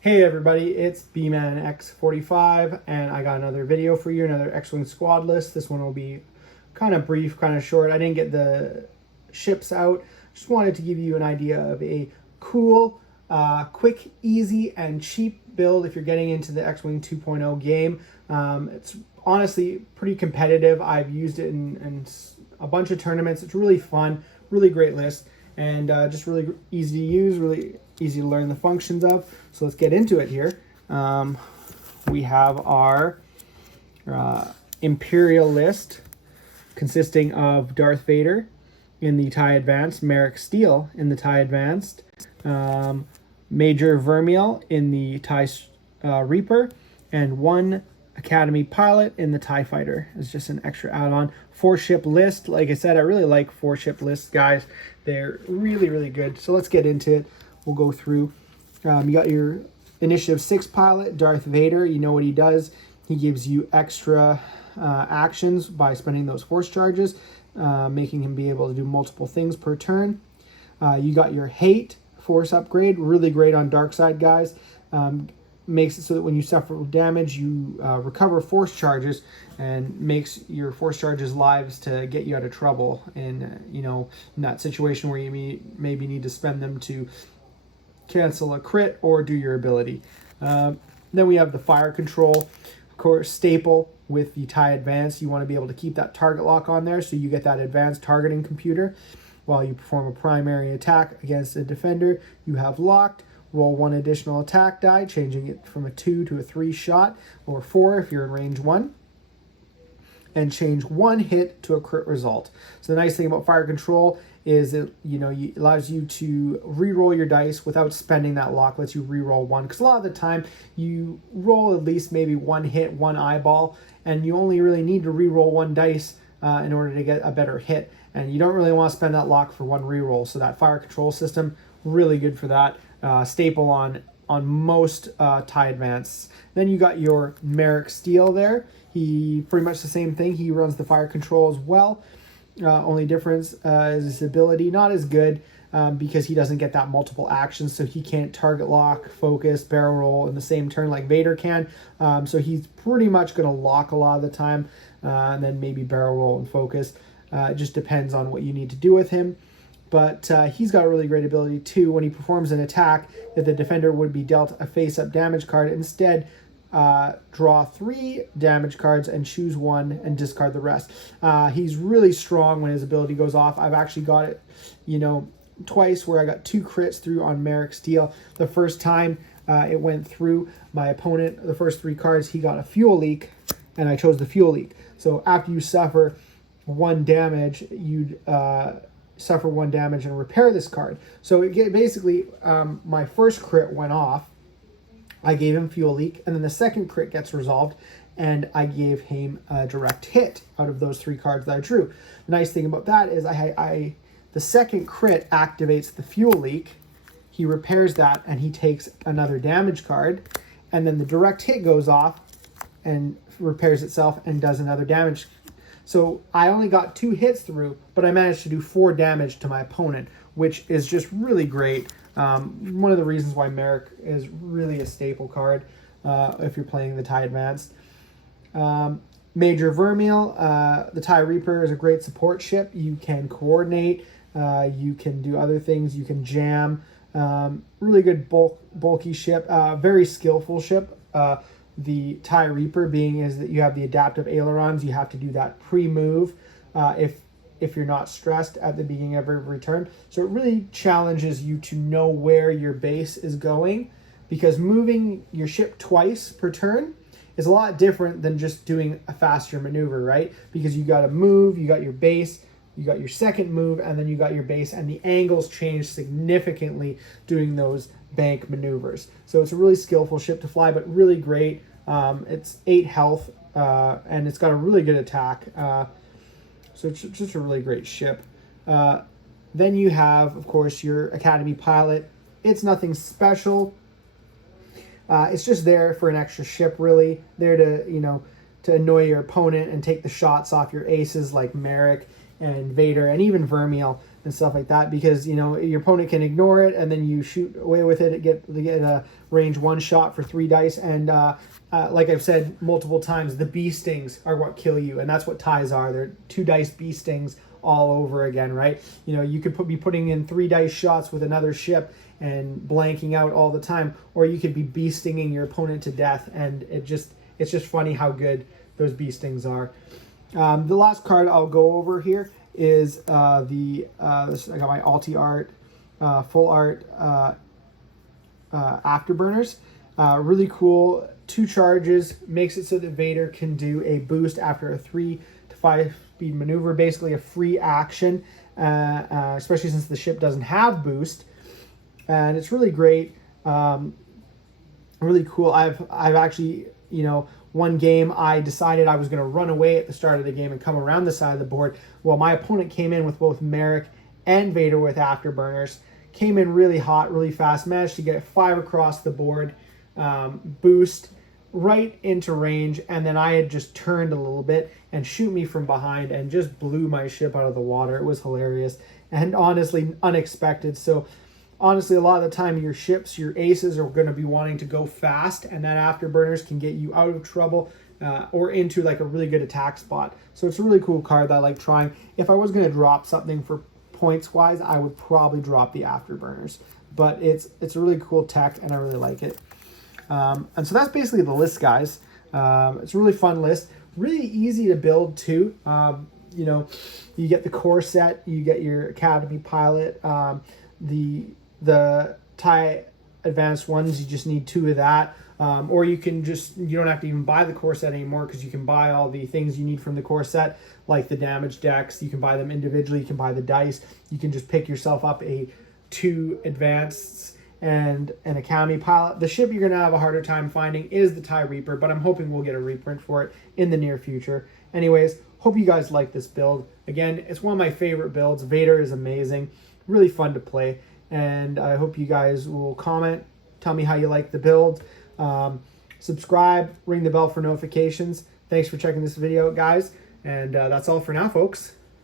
Hey everybody, it's B-Man X45 and I got another video for you, another X-Wing squad list. This one will be kind of brief, kind of short. I didn't get the ships out. Just wanted to give you an idea of a cool, quick, easy, and cheap build if you're getting into the X-Wing 2.0 game. It's honestly pretty competitive. I've used it in a bunch of tournaments. It's really fun, really great list, and just really easy to use, really easy to learn the functions of. So let's get into it here. We have our Imperial list consisting of Darth Vader in the TIE Advanced, Merrick Steele in the TIE Advanced, Major Vermiel in the TIE Reaper, and one Academy pilot in the TIE Fighter. It's just an extra add-on. 4-ship list. Like I said, I really like 4-ship lists, guys. They're really, really good. So let's get into it. We'll go through. You got your Initiative 6 pilot, Darth Vader. You know what he does. He gives you extra actions by spending those force charges, making him be able to do multiple things per turn. You got your Hate force upgrade. Really great on dark side, guys. Makes it so that when you suffer damage, you recover force charges and makes your force charges lives to get you out of trouble in, in that situation where you maybe need to spend them to cancel a crit or do your ability. Then we have the fire control, of course, staple with the TIE Advanced. You want to be able to keep that target lock on there so you get that advanced targeting computer while you perform a primary attack against a defender. You have locked. Roll one additional attack die, changing it from a 2 to a 3 shot, or 4 if you're in range 1. And change one hit to a crit result. So the nice thing about fire control is it allows you to re-roll your dice without spending that lock. Lets you re-roll one, because a lot of the time you roll at least maybe one hit, one eyeball, and you only really need to re-roll one dice in order to get a better hit. And you don't really want to spend that lock for one re-roll. So that fire control system, really good for that. Staple on most TIE Advanced. Then you got your Merrick Steele there. He pretty much the same thing. He runs the fire control as well. Only difference is his ability not as good because he doesn't get that multiple actions, so he can't target lock, focus, barrel roll in the same turn like Vader can. So he's pretty much going to lock a lot of the time, and then maybe barrel roll and focus. It just depends on what you need to do with him. But he's got a really great ability too. When he performs an attack, if the defender would be dealt a face-up damage card, instead draw 3 damage cards and choose one and discard the rest. He's really strong when his ability goes off. I've actually got it, twice where I got 2 crits through on Merrick Steele. The first time it went through, my opponent, the first 3 cards, he got a fuel leak, and I chose the fuel leak. So after you suffer 1 damage, you'd suffer 1 damage and repair this card. So it basically, my first crit went off. I gave him fuel leak, and then the second crit gets resolved, and I gave him a direct hit out of those 3 cards that I drew. The nice thing about that is the second crit activates the fuel leak. He repairs that, and he takes another damage card, and then the direct hit goes off and repairs itself and does another damage. So I only got 2 hits through, but I managed to do 4 damage to my opponent, which is just really great. One of the reasons why Merrick is really a staple card if you're playing the TIE Advanced. Major Vermiel, the TIE Reaper is a great support ship. You can coordinate, you can do other things, you can jam. Really good bulky ship, very skillful ship. The TIE Reaper being is that you have the adaptive ailerons. You have to do that pre-move if you're not stressed at the beginning of every turn. So it really challenges you to know where your base is going, because moving your ship twice per turn is a lot different than just doing a faster maneuver, right? Because you got to move, you got your base, you got your second move, and then you got your base, and the angles change significantly doing those bank maneuvers. So it's a really skillful ship to fly, but really great. It's 8 health, and it's got a really good attack. So it's just a really great ship. Then you have, of course, your Academy pilot. It's nothing special. It's just there for an extra ship, really. There to, to annoy your opponent and take the shots off your aces like Merrick. and Vader and even Vermiel and stuff like that, because you know your opponent can ignore it and then you shoot away with it. They get a range 1 shot for 3 dice, and like I've said multiple times, the bee stings are what kill you, and that's what ties are. They're 2 dice bee stings all over again, right? You know, you could be putting in 3 dice shots with another ship and blanking out all the time, or you could be bee stinging your opponent to death, and it's just funny how good those bee stings are. The last card I'll go over here is I got my Alti art, full art afterburners. Really cool. 2 charges, makes it so that Vader can do a boost after a 3 to 5 speed maneuver, basically a free action, especially since the ship doesn't have boost. And it's really great, really cool. I've actually, you know, one game I decided I was going to run away at the start of the game and come around the side of the board. Well, my opponent came in with both Merrick and Vader with afterburners, came in really hot, really fast, managed to get 5 across the board, boost right into range, and then I had just turned a little bit and shoot me from behind and just blew my ship out of the water. It was hilarious and honestly unexpected. So honestly, a lot of the time your ships, your aces, are going to be wanting to go fast, and that afterburners can get you out of trouble or into like a really good attack spot. So it's a really cool card that I like trying. If I was going to drop something for points wise, I would probably drop the afterburners, but it's a really cool tech and I really like it. And so that's basically the list, guys. It's a really fun list, really easy to build too. You know, you get the core set, you get your Academy pilot, the TIE advanced ones, you just need 2 of that. Or you don't have to even buy the core set anymore, because you can buy all the things you need from the core set, like the damage decks. You can buy them individually, you can buy the dice, you can just pick yourself up a 2 advanced and an Academy pilot. The ship you're going to have a harder time finding is the TIE Reaper, but I'm hoping we'll get a reprint for it in the near future. Anyways, hope you guys like this build. Again, it's one of my favorite builds. Vader is amazing, really fun to play, and I hope you guys will comment, tell me how you like the build. Subscribe, ring the bell for notifications. Thanks for checking this video out, guys, and that's all for now, folks.